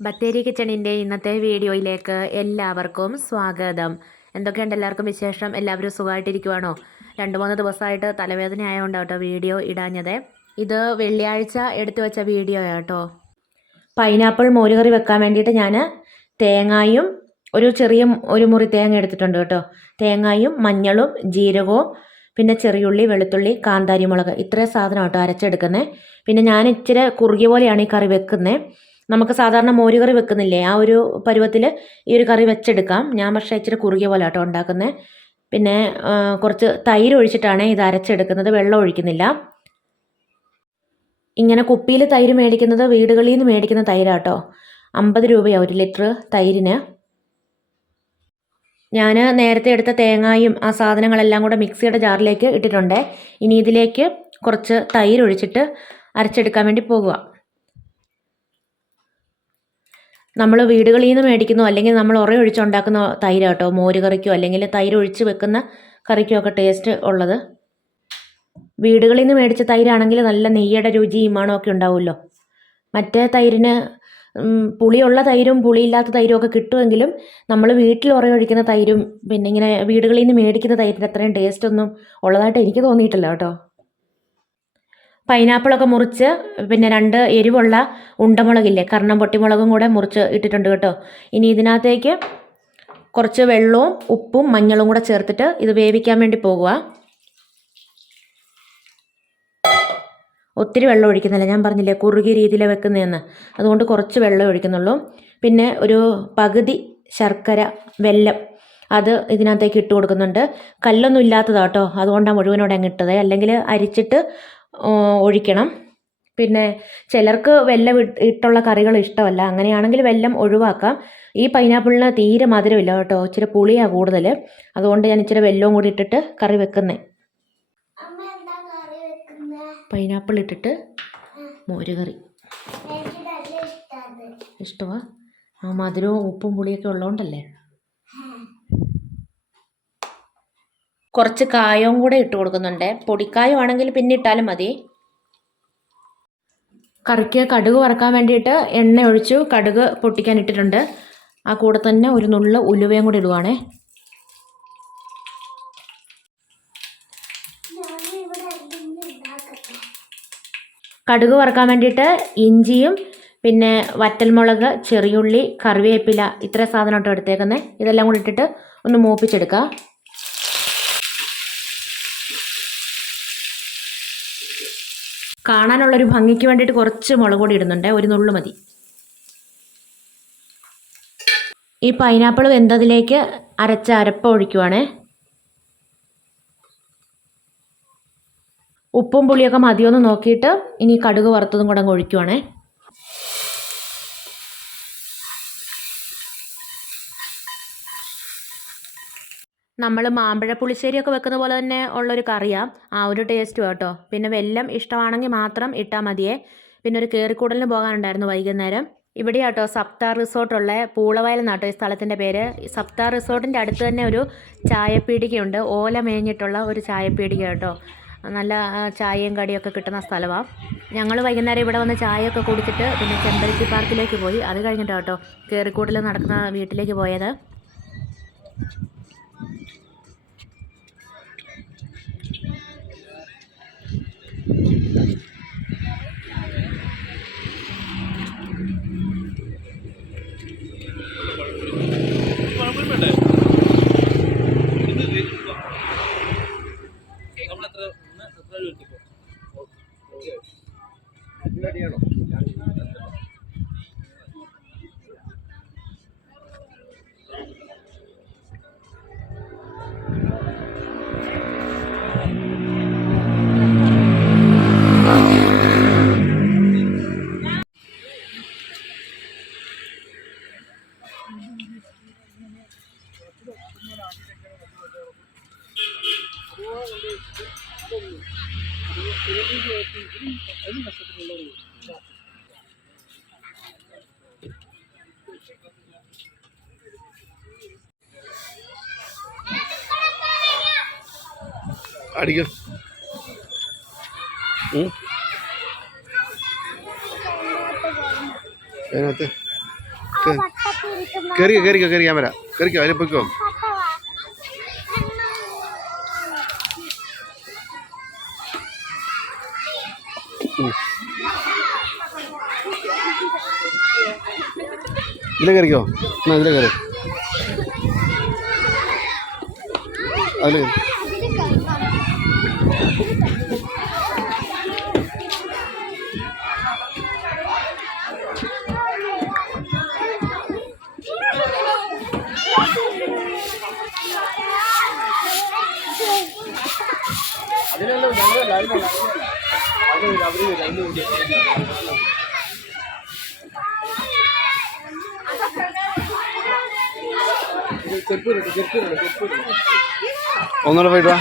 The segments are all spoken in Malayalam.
ബത്തേരി കിച്ചണിന്റെ ഇന്നത്തെ വീഡിയോയിലേക്ക് എല്ലാവർക്കും സ്വാഗതം. എന്തൊക്കെയുണ്ട് എല്ലാവർക്കും വിശേഷം? എല്ലാവരും സുഖമായിട്ടിരിക്കുവാണോ? രണ്ട് മൂന്ന് ദിവസമായിട്ട് തലവേദന ആയതുകൊണ്ട് കേട്ടോ വീഡിയോ ഇടാഞ്ഞത്. ഇത് വെള്ളിയാഴ്ച എടുത്തു വെച്ച വീഡിയോ കേട്ടോ. പൈനാപ്പിൾ മോരുകറി വെക്കാൻ വേണ്ടിയിട്ട് ഞാൻ തേങ്ങായും ഒരു ചെറിയ ഒരു മുറി തേങ്ങ എടുത്തിട്ടുണ്ട് കേട്ടോ. തേങ്ങായും മഞ്ഞളും ജീരകവും പിന്നെ ചെറിയുള്ളി വെളുത്തുള്ളി കാന്താരി മുളക് ഇത്രയും സാധനം കേട്ടോ അരച്ചെടുക്കുന്നത് പിന്നെ ഞാൻ ഇച്ചിരി കുറുകിയ പോലെയാണ് ഈ കറി വെക്കുന്നത് നമുക്ക് സാധാരണ മോരുകറി വെക്കുന്നില്ലേ? ആ ഒരു പരുവത്തിൽ ഈ ഒരു കറി വെച്ചെടുക്കാം. ഞാൻ പക്ഷേ ഇച്ചിരി കുറുകിയ പോലെ കേട്ടോ ഉണ്ടാക്കുന്നത് പിന്നെ കുറച്ച് തൈര് ഒഴിച്ചിട്ടാണ് ഇത് അരച്ചെടുക്കുന്നത്. വെള്ളം ഒഴിക്കുന്നില്ല. ഇങ്ങനെ കുപ്പിയിൽ തൈര് മേടിക്കുന്നത് വീടുകളിൽ നിന്ന് മേടിക്കുന്ന തൈരാട്ടോ. അമ്പത് രൂപയാണ് ഒരു ലിറ്റർ തൈരിന്. ഞാൻ നേരത്തെ എടുത്ത തേങ്ങായും ആ സാധനങ്ങളെല്ലാം കൂടെ മിക്സിയുടെ ജാറിലേക്ക് ഇട്ടിട്ടുണ്ട്. ഇനി ഇതിലേക്ക് കുറച്ച് തൈര് ഒഴിച്ചിട്ട് അരച്ചെടുക്കാൻ വേണ്ടി പോകുക നമ്മൾ വീടുകളിൽ നിന്ന് മേടിക്കുന്നു അല്ലെങ്കിൽ നമ്മൾ ഉറ ഒഴിച്ചുണ്ടാക്കുന്ന തൈര് കേട്ടോ മോര് കറിക്കോ അല്ലെങ്കിൽ തൈര് ഒഴിച്ച് വെക്കുന്ന കറിക്കോ ഒക്കെ ടേസ്റ്റ് ഉള്ളത്. വീടുകളിൽ നിന്ന് മേടിച്ച തൈരാണെങ്കിൽ നല്ല നെയ്യുടെ രുചിയും മണമൊക്കെ ഉണ്ടാവുമല്ലോ. മറ്റേ തൈരിന് പുളിയുള്ള തൈരും പുളിയില്ലാത്ത തൈരും ഒക്കെ കിട്ടുമെങ്കിലും നമ്മൾ വീട്ടിൽ ഉറയൊഴിക്കുന്ന തൈരും പിന്നെ ഇങ്ങനെ വീടുകളിൽ നിന്ന് മേടിക്കുന്ന തൈരിന്റെ അത്രയും ടേസ്റ്റ് ഒന്നും ഉള്ളതായിട്ട് എനിക്ക് തോന്നിയിട്ടില്ല കേട്ടോ. പൈനാപ്പിളൊക്കെ മുറിച്ച് പിന്നെ രണ്ട് എരിവുള്ള ഉണ്ടമുളകില്ലേ കർണം പൊട്ടിമുളകും കൂടെ മുറിച്ച് ഇട്ടിട്ടുണ്ട് കേട്ടോ. ഇനി ഇതിനകത്തേക്ക് കുറച്ച് വെള്ളവും ഉപ്പും മഞ്ഞളും കൂടെ ചേർത്തിട്ട് ഇത് വേവിക്കാൻ വേണ്ടി പോകുക ഒത്തിരി വെള്ളം ഒഴിക്കുന്നില്ല. ഞാൻ പറഞ്ഞില്ലേ കുറുകിയ രീതിയിൽ വെക്കുന്നതെന്ന്. അതുകൊണ്ട് കുറച്ച് വെള്ളം ഒഴിക്കുന്നുള്ളൂ. പിന്നെ ഒരു പകുതി ശർക്കര വെല്ലം അത് ഇതിനകത്തേക്ക് ഇട്ട് കൊടുക്കുന്നുണ്ട്. കല്ലൊന്നും ഇല്ലാത്തതാട്ടോ അതുകൊണ്ടാണ് മുഴുവനോടെ അങ്ങ് ഇട്ടത്. അല്ലെങ്കിൽ അരിച്ചിട്ട് ഒഴിക്കണം. പിന്നെ ചിലർക്ക് വെല്ലം ഇട്ടുള്ള കറികൾ ഇഷ്ടമല്ല. അങ്ങനെയാണെങ്കിൽ വെല്ലം ഒഴിവാക്കാം. ഈ പൈനാപ്പിളിന് തീരെ മധുരമില്ല കേട്ടോ. ഇച്ചിരി പുളിയാണ് കൂടുതൽ. അതുകൊണ്ട് ഞാൻ ഇച്ചിരി വെല്ലവും കൂടി ഇട്ടിട്ട് കറി വെക്കുന്നത് പൈനാപ്പിൾ ഇട്ടിട്ട് മോരുകറി. ഇഷ്ടമാ ആ മധുരവും ഉപ്പും പുളിയൊക്കെ ഉള്ളതുകൊണ്ടല്ലേ കുറച്ച് കായവും കൂടെ ഇട്ട് കൊടുക്കുന്നുണ്ട്. പൊടിക്കായം ആണെങ്കിൽ പിന്നെ ഇട്ടാലും മതി. കറിക്ക് കടുക് വറക്കാൻ വേണ്ടിയിട്ട് എണ്ണ ഒഴിച്ചു കടുക് പൊട്ടിക്കാൻ ഇട്ടിട്ടുണ്ട്. ആ കൂടെ തന്നെ ഒരു നുള്ള ഉലുവയും കൂടി ഇടുവാണേ. കടുക് വറക്കാൻ വേണ്ടിയിട്ട് ഇഞ്ചിയും പിന്നെ വറ്റൽമുളക് ചെറിയുള്ളി കറിവേപ്പില ഇത്ര സാധനം കേട്ടോ എടുത്തേക്കുന്നത് ഇതെല്ലാം കൂടി ഇട്ടിട്ട് ഒന്ന് മൂപ്പിച്ചെടുക്കുക കാണാനുള്ളൊരു ഭംഗിക്ക് വേണ്ടിയിട്ട് കുറച്ച് മുളക് പൊടി ഇടുന്നുണ്ട്. ഒരു നുള്ളു മതി. ഈ പൈനാപ്പിൾ വെന്തതിലേക്ക് അരച്ച അരപ്പ ഒഴിക്കുവാണേ. ഉപ്പും പുളിയൊക്കെ മതിയോന്ന് നോക്കിയിട്ട് ഇനി കടുക് വറുത്തതും കൂടെ അങ്ങ് ഒഴിക്കുവാണേ. നമ്മൾ മാമ്പഴ പുളിശ്ശേരിയൊക്കെ വെക്കുന്ന പോലെ തന്നെ ഉള്ളൊരു കറിയാ. ആ ഒരു ടേസ്റ്റ് കേട്ടോ പിന്നെ വെല്ലം ഇഷ്ടമാണെങ്കിൽ മാത്രം ഇട്ടാൽ മതിയേ. പിന്നെ ഒരു കയറിക്കൂടലിന് പോകാനുണ്ടായിരുന്നു വൈകുന്നേരം. ഇവിടെ കേട്ടോ സപ്താർ റിസോർട്ടുള്ള പൂളവയൽ എന്നാട്ടോ ഈ സ്ഥലത്തിന്റെ പേര്. സപ്താർ റിസോർട്ടിന്റെ അടുത്ത് തന്നെ ഒരു ചായപ്പീടികയുണ്ട്. ഓല മേഞ്ഞിട്ടുള്ള ഒരു ചായപ്പീടിക കേട്ടോ. നല്ല ചായയും കടിയൊക്കെ കിട്ടുന്ന സ്ഥലമാണ് ഞങ്ങൾ വൈകുന്നേരം ഇവിടെ വന്ന് ചായയൊക്കെ കുടിച്ചിട്ട് പിന്നെ ചെമ്പരത്തി പാർക്കിലേക്ക് പോയി. അത് കഴിഞ്ഞിട്ടാണ് കേട്ടോ കയറിക്കൂട്ടിൽ നടക്കുന്ന വീട്ടിലേക്ക് പോയത്. അടിക്കും. അതിനകത്ത്. കയറിക്കോ കയറിക്കോ കയറി വരാം കയറിക്കോ അതിൽ പൊയ്ക്കോ. ഇതിലെ കയറിക്കോ? എന്നാ ഇതിലെ കയറി. അതിൽ കയറി. ഒന്നുകൂടെ പോയിട്ട്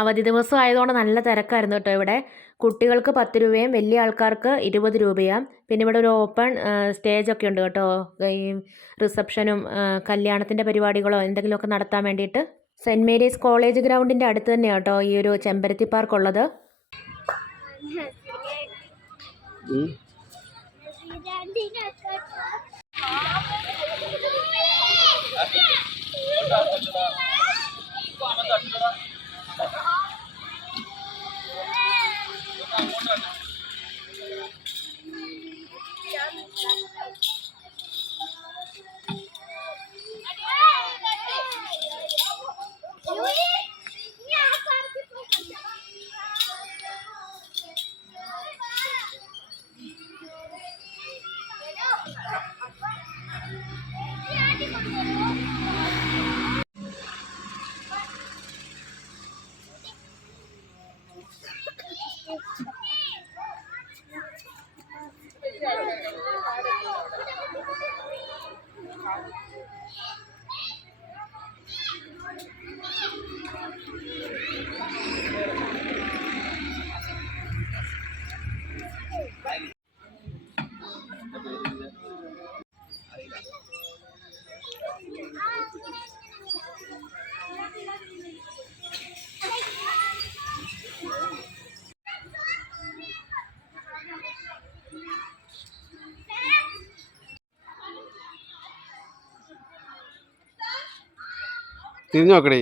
അവധി ദിവസം ആയതുകൊണ്ട് നല്ല തിരക്കായിരുന്നു കേട്ടോ ഇവിടെ. കുട്ടികൾക്ക് പത്ത് രൂപയും വലിയ ആൾക്കാർക്ക് ഇരുപത് രൂപയാണ് പിന്നെ ഇവിടെ ഒരു ഓപ്പൺ സ്റ്റേജ് ഒക്കെ ഉണ്ട് കേട്ടോ. ഈ റിസപ്ഷനും കല്യാണത്തിന്റെ പരിപാടികളോ എന്തെങ്കിലുമൊക്കെ നടത്താൻ വേണ്ടിയിട്ട്. സെന്റ് മേരീസ് കോളേജ് ഗ്രൗണ്ടിന്റെ അടുത്ത് തന്നെയാണ് കേട്ടോ ഈ ഒരു ചെമ്പരത്തി പാർക്ക് ഉള്ളത്. തിരിഞ്ഞു നോക്കടേ